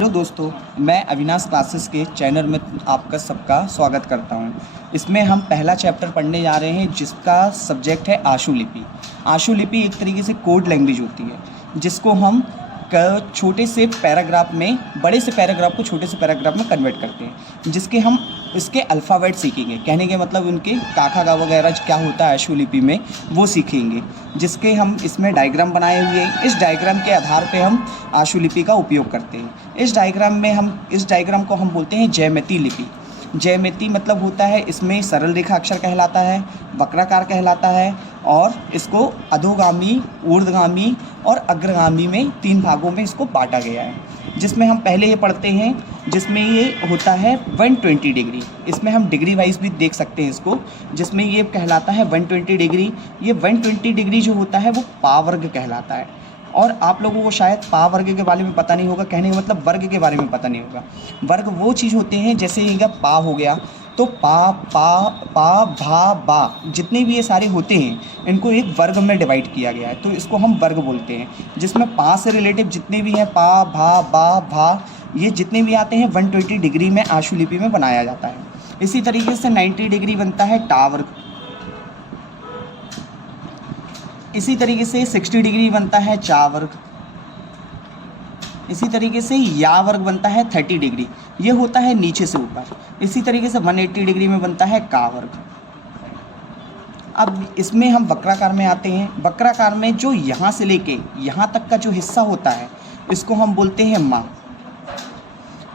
Hello दोस्तों, मैं Avinash classes के चैनल में आपका सबका स्वागत करता हूं। इसमें हम पहला चैप्टर पढ़ने जा रहे हैं जिसका सब्जेक्ट है आशुलिपि। आशुलिपि एक तरीके से कोड लैंग्वेज होती है जिसको हम छोटे से पैराग्राफ में बड़े से पैराग्राफ को छोटे से पैराग्राफ में कन्वर्ट करते हैं, जिसके हम इसके अल्फ़ाबेट सीखेंगे। कहने के मतलब उनके काखा गा वगैरह क्या होता है आशुलिपि में वो सीखेंगे, जिसके हम इसमें डायग्राम बनाए हुए हैं। इस डायग्राम के आधार पे हम आशुलिपि का उपयोग करते हैं। इस डायग्राम को हम बोलते हैं ज्यामिति लिपि। ज्यामिति मतलब होता है इसमें सरल रेखा अक्षर कहलाता है, वक्राकार कहलाता है, और इसको अधोगामी, ऊर्ध्वगामी और अग्रगामी में 3 भागों में इसको बांटा गया है। जिसमें हम पहले ये पढ़ते हैं जिसमें ये होता है 120 डिग्री। इसमें हम डिग्री वाइज भी देख सकते हैं इसको, जिसमें ये कहलाता है 120 डिग्री। ये 120 डिग्री जो होता है वो पावर्ग कहलाता है। और आप लोगों को शायद पा वर्ग के बारे में पता नहीं होगा, कहने का मतलब वर्ग के बारे में पता नहीं होगा। वर्ग वो चीज़ होते हैं जैसे ये पा हो गया तो पा पा पा भा बा, जितने भी ये सारे होते हैं इनको एक वर्ग में डिवाइड किया गया है, तो इसको हम वर्ग बोलते हैं। जिसमें पा से रिलेटिव जितने भी हैं, पा भा बा भा, ये जितने भी आते हैं 120 डिग्री में आशुलिपि में बनाया जाता है। इसी तरीके से 90 डिग्री बनता है टा वर्ग। इसी तरीके से 60 डिग्री बनता है चा वर्ग। इसी तरीके से या वर्ग बनता है 30 डिग्री, ये होता है नीचे से ऊपर। इसी तरीके से 180 डिग्री में बनता है का वर्ग। अब इसमें हम वक्राकार में आते हैं। वक्राकार में जो यहाँ से लेके यहाँ तक का जो हिस्सा होता है इसको हम बोलते हैं मा।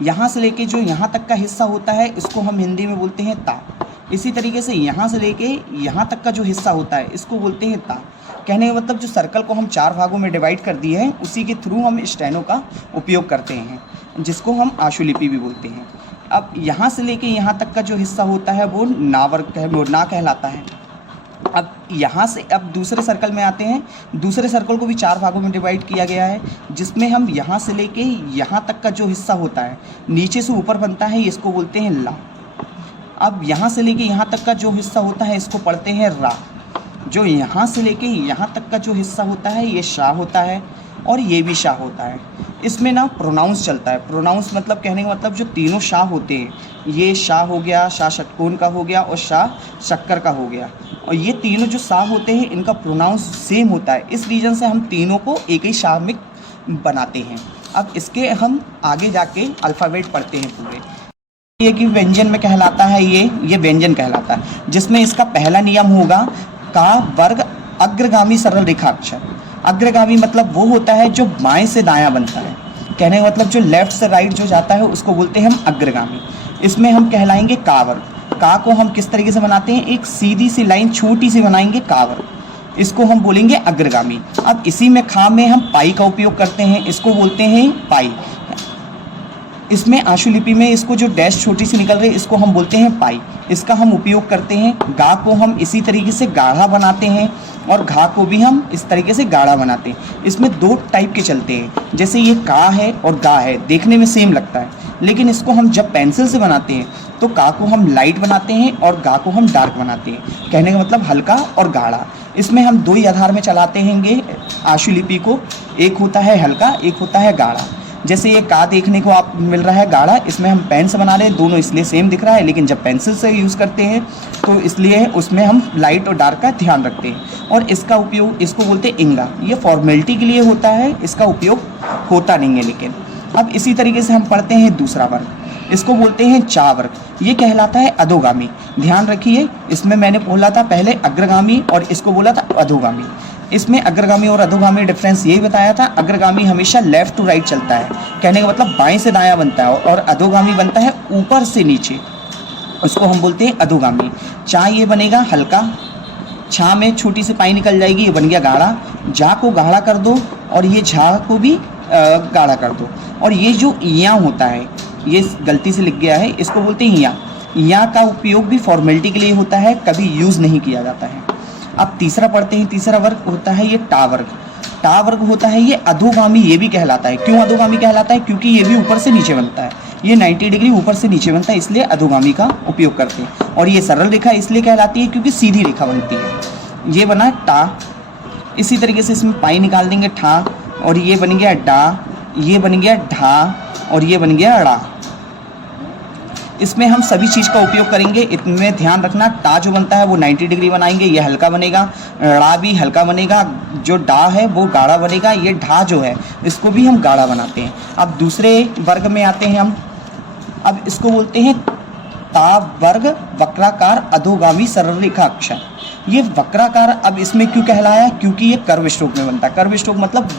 यहाँ से लेके जो यहाँ तक का हिस्सा होता है इसको हम हिंदी में बोलते हैं ता। इसी तरीके से यहाँ से लेके यहाँ तक का जो हिस्सा होता है इसको बोलते हैं ता। कहने का मतलब जो सर्कल को हम 4 भागों में डिवाइड कर दिए हैं उसी के थ्रू हम स्टेनो का उपयोग करते हैं, जिसको हम आशुलिपि भी बोलते हैं। अब यहाँ से लेके यहाँ तक का जो हिस्सा होता है वो ना कहलाता है। अब यहाँ से अब दूसरे सर्कल में आते हैं। दूसरे सर्कल को भी 4 भागों में डिवाइड किया गया है, जिसमें हम यहाँ से लेके यहाँ तक का जो हिस्सा होता है नीचे से ऊपर बनता है, इसको बोलते हैं ला। अब यहाँ से लेके यहाँ तक का जो हिस्सा होता है इसको पढ़ते हैं रा। जो यहाँ से लेके यहाँ तक का जो हिस्सा होता है ये शाह होता है, और ये भी शाह होता है। इसमें ना प्रोनाउंस चलता है। प्रोनाउंस मतलब कहने का मतलब जो तीनों शाह होते हैं, ये शाह हो गया, शाह षटकोण का हो गया और शाह शक्कर का हो गया, और ये तीनों जो शाह होते हैं इनका प्रोनाउंस सेम होता है। इस रीज़न से हम तीनों को एक ही शाह में बनाते हैं। अब इसके हम आगे जाके अल्फ़ाबेट पढ़ते हैं पूरे। ये कि व्यंजन में कहलाता है, ये व्यंजन कहलाता है, जिसमें इसका पहला नियम होगा का वर्ग अग्रगामी सरल रेखा अक्षर। अग्रगामी मतलब वो होता है जो बाएं से दायां बनता है। कहने का मतलब जो लेफ्ट से राइट जो जाता है उसको बोलते हैं हम अग्रगामी। इसमें हम कहलाएंगे का वर्ग। का को हम किस तरीके से बनाते हैं, एक सीधी सी लाइन छोटी सी बनाएंगे का वर्ग, इसको हम बोलेंगे अग्रगामी। अब इसी में खा में हम पाई का उपयोग करते हैं, इसको बोलते हैं पाई। इसमें आशुलिपि में इसको जो डैश छोटी सी निकल रही है इसको हम बोलते हैं पाई, इसका हम उपयोग करते हैं। गा को हम इसी तरीके से गाढ़ा बनाते हैं, और घा को भी हम इस तरीके से गाढ़ा बनाते हैं। इसमें 2 टाइप के चलते हैं, जैसे ये का है और गा है, देखने में सेम लगता है, लेकिन इसको हम जब पेंसिल से बनाते हैं तो का को हम लाइट बनाते हैं और गा को हम डार्क बनाते हैं। कहने का मतलब हल्का और गाढ़ा। इसमें हम 2 ही आधार में चलाते हैंगे आशुलिपि को, एक होता है हल्का, एक होता है गाढ़ा। जैसे ये का देखने को आप मिल रहा है गाढ़ा, इसमें हम पेन से बना रहे हैं, दोनों इसलिए सेम दिख रहा है, लेकिन जब पेंसिल से यूज़ करते हैं तो इसलिए उसमें हम लाइट और डार्क का ध्यान रखते हैं। और इसका उपयोग, इसको बोलते हैं इंगा, ये फॉर्मेलिटी के लिए होता है, इसका उपयोग होता नहीं है। लेकिन अब इसी तरीके से हम पढ़ते हैं दूसरा वर्ग, इसको बोलते हैं चा वर्ग। ये कहलाता है अधोगामी। ध्यान रखिए, इसमें मैंने बोला था पहले अग्रगामी और इसको बोला था अधोगामी। इसमें अग्रगामी और अधोगामी डिफरेंस यही बताया था, अग्रगामी हमेशा लेफ़्ट टू राइट चलता है, कहने का मतलब बाएं से दायां बनता है, और अधोगामी बनता है ऊपर से नीचे, उसको हम बोलते हैं अधोगामी। चा ये बनेगा हल्का, छा में छोटी सी पाई निकल जाएगी, ये बन गया गाढ़ा। जा को गाढ़ा कर दो और ये झा को भी गाढ़ा कर दो। और ये जो इया होता है, ये गलती से लिख गया है, इसको बोलते हैं इया। इया का उपयोग भी फॉर्मेलिटी के लिए होता है, कभी यूज़ नहीं किया जाता है। अब तीसरा पढ़ते हैं। तीसरा वर्ग होता है ये टा वर्ग। टा वर्ग होता है ये अधोगामी, ये भी कहलाता है। क्यों अधोगामी कहलाता है, क्योंकि ये भी ऊपर से नीचे बनता है। ये 90 डिग्री ऊपर से नीचे बनता है, इसलिए अधोगामी का उपयोग करते हैं। और ये सरल रेखा इसलिए कहलाती है क्योंकि सीधी रेखा बनती है। ये बना टा। इसी तरीके से इसमें पाई निकाल देंगे ठा, और ये बन गया डा, ये बन गया ढा, और ये बन गया ड़ा। इसमें हम सभी चीज़ का उपयोग करेंगे। इनमें ध्यान रखना, टा जो बनता है वो 90 डिग्री बनाएंगे, ये हल्का बनेगा, ड़ा भी हल्का बनेगा, जो डा है वो गाढ़ा बनेगा, ये ढा जो है इसको भी हम गाढ़ा बनाते हैं। अब दूसरे वर्ग में आते हैं हम। अब इसको बोलते हैं ता वर्ग वक्राकार अधोगामी सरल रेखा अक्षर। ये वक्राकार अब इसमें क्यों कहलाया? क्योंकि ये कर्व स्ट्रोक में बनता है। कर्व स्ट्रोक मतलब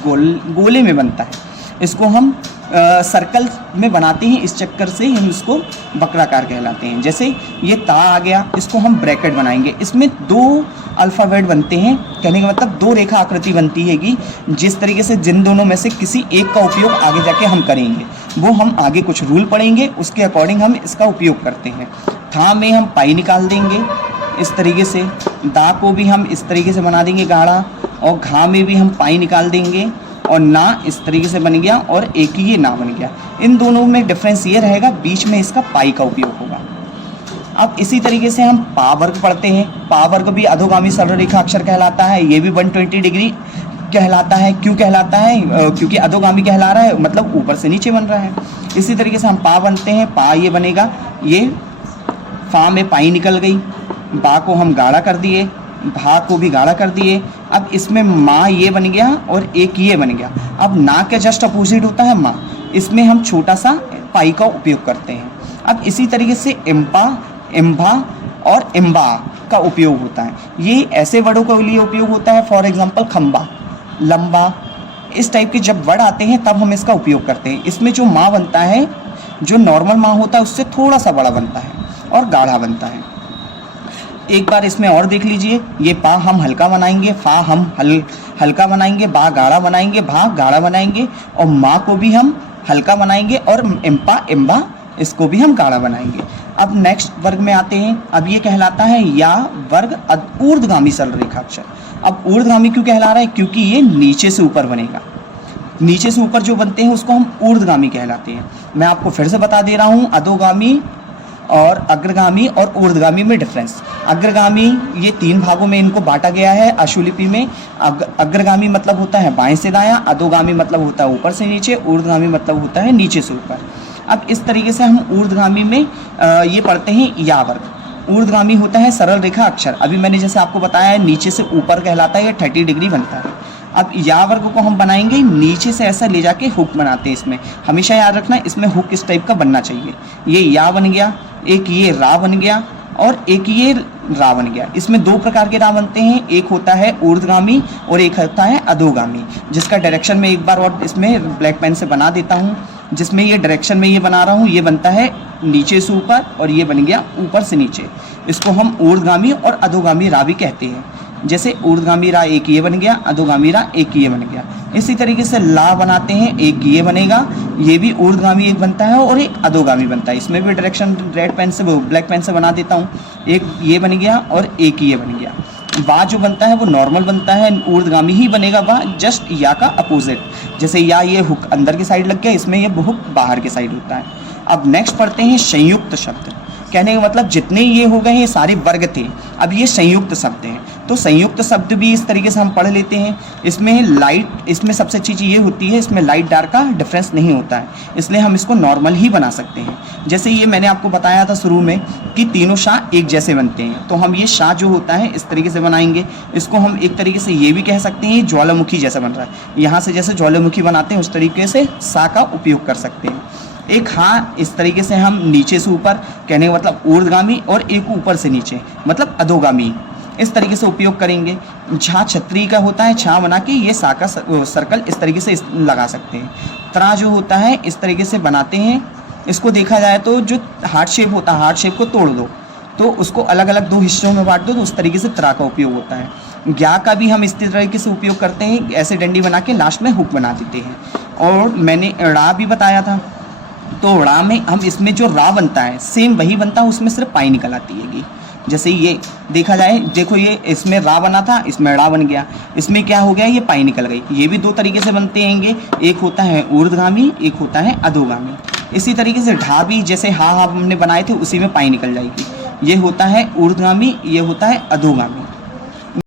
गोले में बनता है। इसको हम सर्कल में बनाते हैं, इस चक्कर से हम इसको वक्राकार कहलाते हैं। जैसे ये ता आ गया, इसको हम ब्रैकेट बनाएंगे, इसमें 2 अल्फ़ाबेट बनते हैं। कहने का मतलब 2 रेखा आकृति बनती हैगी, जिस तरीके से जिन दोनों में से किसी एक का उपयोग आगे जाके हम करेंगे, वो हम आगे कुछ रूल पढ़ेंगे, उसके अकॉर्डिंग हम इसका उपयोग करते हैं। था में हम पाई निकाल देंगे इस तरीके से, दा को भी हम इस तरीके से बना देंगे गाढ़ा, और घा में भी हम पाई निकाल देंगे, और ना इस तरीके से बन गया, और एक ही ये ना बन गया। इन दोनों में डिफरेंस ये रहेगा, बीच में इसका पाई का उपयोग होगा। अब इसी तरीके से हम पा वर्ग पढ़ते हैं। पा वर्ग भी अधोगामी सरल रेखा अक्षर कहलाता है। ये भी 120 डिग्री कहलाता है। क्यों कहलाता है? क्योंकि अधोगामी कहला रहा है, मतलब ऊपर से नीचे बन रहा है। इसी तरीके से हम पा बनते हैं। पा ये बनेगा, ये फा में पाई निकल गई, बा को हम गाढ़ा कर दिए, भा को भी गाढ़ा कर दिए। अब इसमें माँ ये बन गया और एक ये बन गया। अब ना के जस्ट अपोजिट होता है माँ, इसमें हम छोटा सा पाई का उपयोग करते हैं। अब इसी तरीके से इम्पा, इम्भा और इम्बा का उपयोग होता है। ये ऐसे वर्डों के लिए उपयोग होता है, फॉर एग्जांपल खम्बा, लंबा, इस टाइप के जब वर्ड आते हैं तब हम इसका उपयोग करते हैं। इसमें जो माँ बनता है, जो नॉर्मल माँ होता है उससे थोड़ा सा बड़ा बनता है और गाढ़ा बनता है। एक बार इसमें और देख लीजिए, ये पा हम हल्का बनाएंगे, फा हम हल्का बनाएंगे, बा गाढ़ा बनाएंगे, भा गाढ़ा बनाएंगे, और माँ को भी हम हल्का बनाएंगे, और इम्पा, इम्बा इसको भी हम गाढ़ा बनाएंगे। अब नेक्स्ट वर्ग में आते हैं। अब ये कहलाता है या वर्ग ऊर्ध्वगामी सरल रेखा अक्षर। अब ऊर्ध्वगामी क्यों कहला रहा है? क्योंकि ये नीचे से ऊपर बनेगा। नीचे से ऊपर जो बनते हैं उसको हम ऊर्ध्वगामी कहलाते हैं। मैं आपको फिर से बता दे रहा हूँ, अधोगामी और अग्रगामी और ऊर्ध्वगामी में डिफरेंस। अग्रगामी ये 3 भागों में इनको बांटा गया है आशुलिपि में। अग्रगामी मतलब होता है बाएं से दायां, अधोगामी मतलब होता है ऊपर से नीचे, ऊर्ध्वगामी मतलब होता है नीचे से ऊपर। अब इस तरीके से हम ऊर्ध्वगामी में ये पढ़ते हैं या वर्ग। ऊर्ध्वगामी होता है सरल रेखा अक्षर। अभी मैंने जैसे आपको बताया है, नीचे से ऊपर कहलाता है, ये 30 डिग्री बनता है। अब या वर्ग को हम बनाएंगे, नीचे से ऐसा ले जाके हुक बनाते हैं। इसमें हमेशा याद रखना, इसमें हुक इस टाइप का बनना चाहिए। ये या बन गया, एक ये रा बन गया, और एक ये रा बन गया। इसमें 2 प्रकार के रा बनते हैं, एक होता है ऊर्ध्वगामी और एक होता है अधोगामी, जिसका डायरेक्शन में एक बार और इसमें ब्लैक पेन से बना देता हूँ। जिसमें ये डायरेक्शन में ये बना रहा हूँ, ये बनता है नीचे से ऊपर, और ये बन गया ऊपर से नीचे। इसको हम ऊर्ध्वगामी और अधोगामी रा भी कहते हैं। जैसे ऊर्ध्वगामी रा एक ये बन गया, अधोगामी रा एक ये बन गया। इसी तरीके से ला बनाते हैं, एक ये बनेगा, ये भी ऊर्ध्वगामी एक बनता है और एक अधोगामी बनता है। इसमें भी डायरेक्शन रेड पेन से ब्लैक पेन से बना देता हूँ। एक ये बन गया और एक ये बन गया। वा जो बनता है वो नॉर्मल बनता है, ऊर्ध्वगामी ही बनेगा वा, जस्ट या का अपोजिट। जैसे या ये हुक अंदर की साइड लग गया, इसमें ये हुक बाहर की साइड होता है। अब नेक्स्ट पढ़ते हैं संयुक्त शब्द। कहने का मतलब जितने ये हो गए ये सारे वर्ग थे, अब ये संयुक्त शब्द हैं। तो संयुक्त शब्द भी इस तरीके से हम पढ़ लेते हैं। इसमें लाइट, इसमें सबसे अच्छी चीज़ ये होती है, इसमें लाइट डार्क का डिफरेंस नहीं होता है, इसलिए हम इसको नॉर्मल ही बना सकते हैं। जैसे ये मैंने आपको बताया था शुरू में कि तीनों शाह एक जैसे बनते हैं, तो हम ये शाह जो होता है इस तरीके से बनाएंगे। इसको हम एक तरीके से ये भी कह सकते हैं ज्वालामुखी जैसा बन रहा है, यहाँ से जैसे ज्वालामुखी बनाते हैं उस तरीके से शाह का उपयोग कर सकते हैं। एक हाँ इस तरीके से हम नीचे से ऊपर, कहने का मतलब ऊर्ध्वगामी, और एक ऊपर से नीचे मतलब अधोगामी, इस तरीके से उपयोग करेंगे। झा छतरी का होता है, छा बना के ये सा का सर्कल इस तरीके से लगा सकते हैं। त्रा जो होता है इस तरीके से बनाते हैं। इसको देखा जाए तो जो हार्ट शेप होता है, हार्ट शेप को तोड़ दो तो उसको अलग अलग 2 हिस्सों में बांट दो, तो उस तरीके से त्रा का उपयोग होता है। ज्ञा का भी हम इस तरीके से उपयोग करते हैं, ऐसे डंडी बना के लास्ट में हुक बना देते हैं। और मैंने ड़ा भी बताया था, तो ड़ा में हम इसमें जो रा बनता है सेम वही बनता है, उसमें सिर्फ पाई निकल आती है। जैसे ये देखा जाए, देखो ये इसमें रा बना था, इसमें ड़ा बन गया, इसमें क्या हो गया, ये पाई निकल गई। ये भी 2 तरीके से बनते हैंगे, एक होता है ऊर्ध्वगामी, एक होता है अधोगामी। इसी तरीके से ढा भी जैसे हा हमने बनाए थे उसी में पाई निकल जाएगी। ये होता है ऊर्ध्वगामी, ये होता है अधोगामी।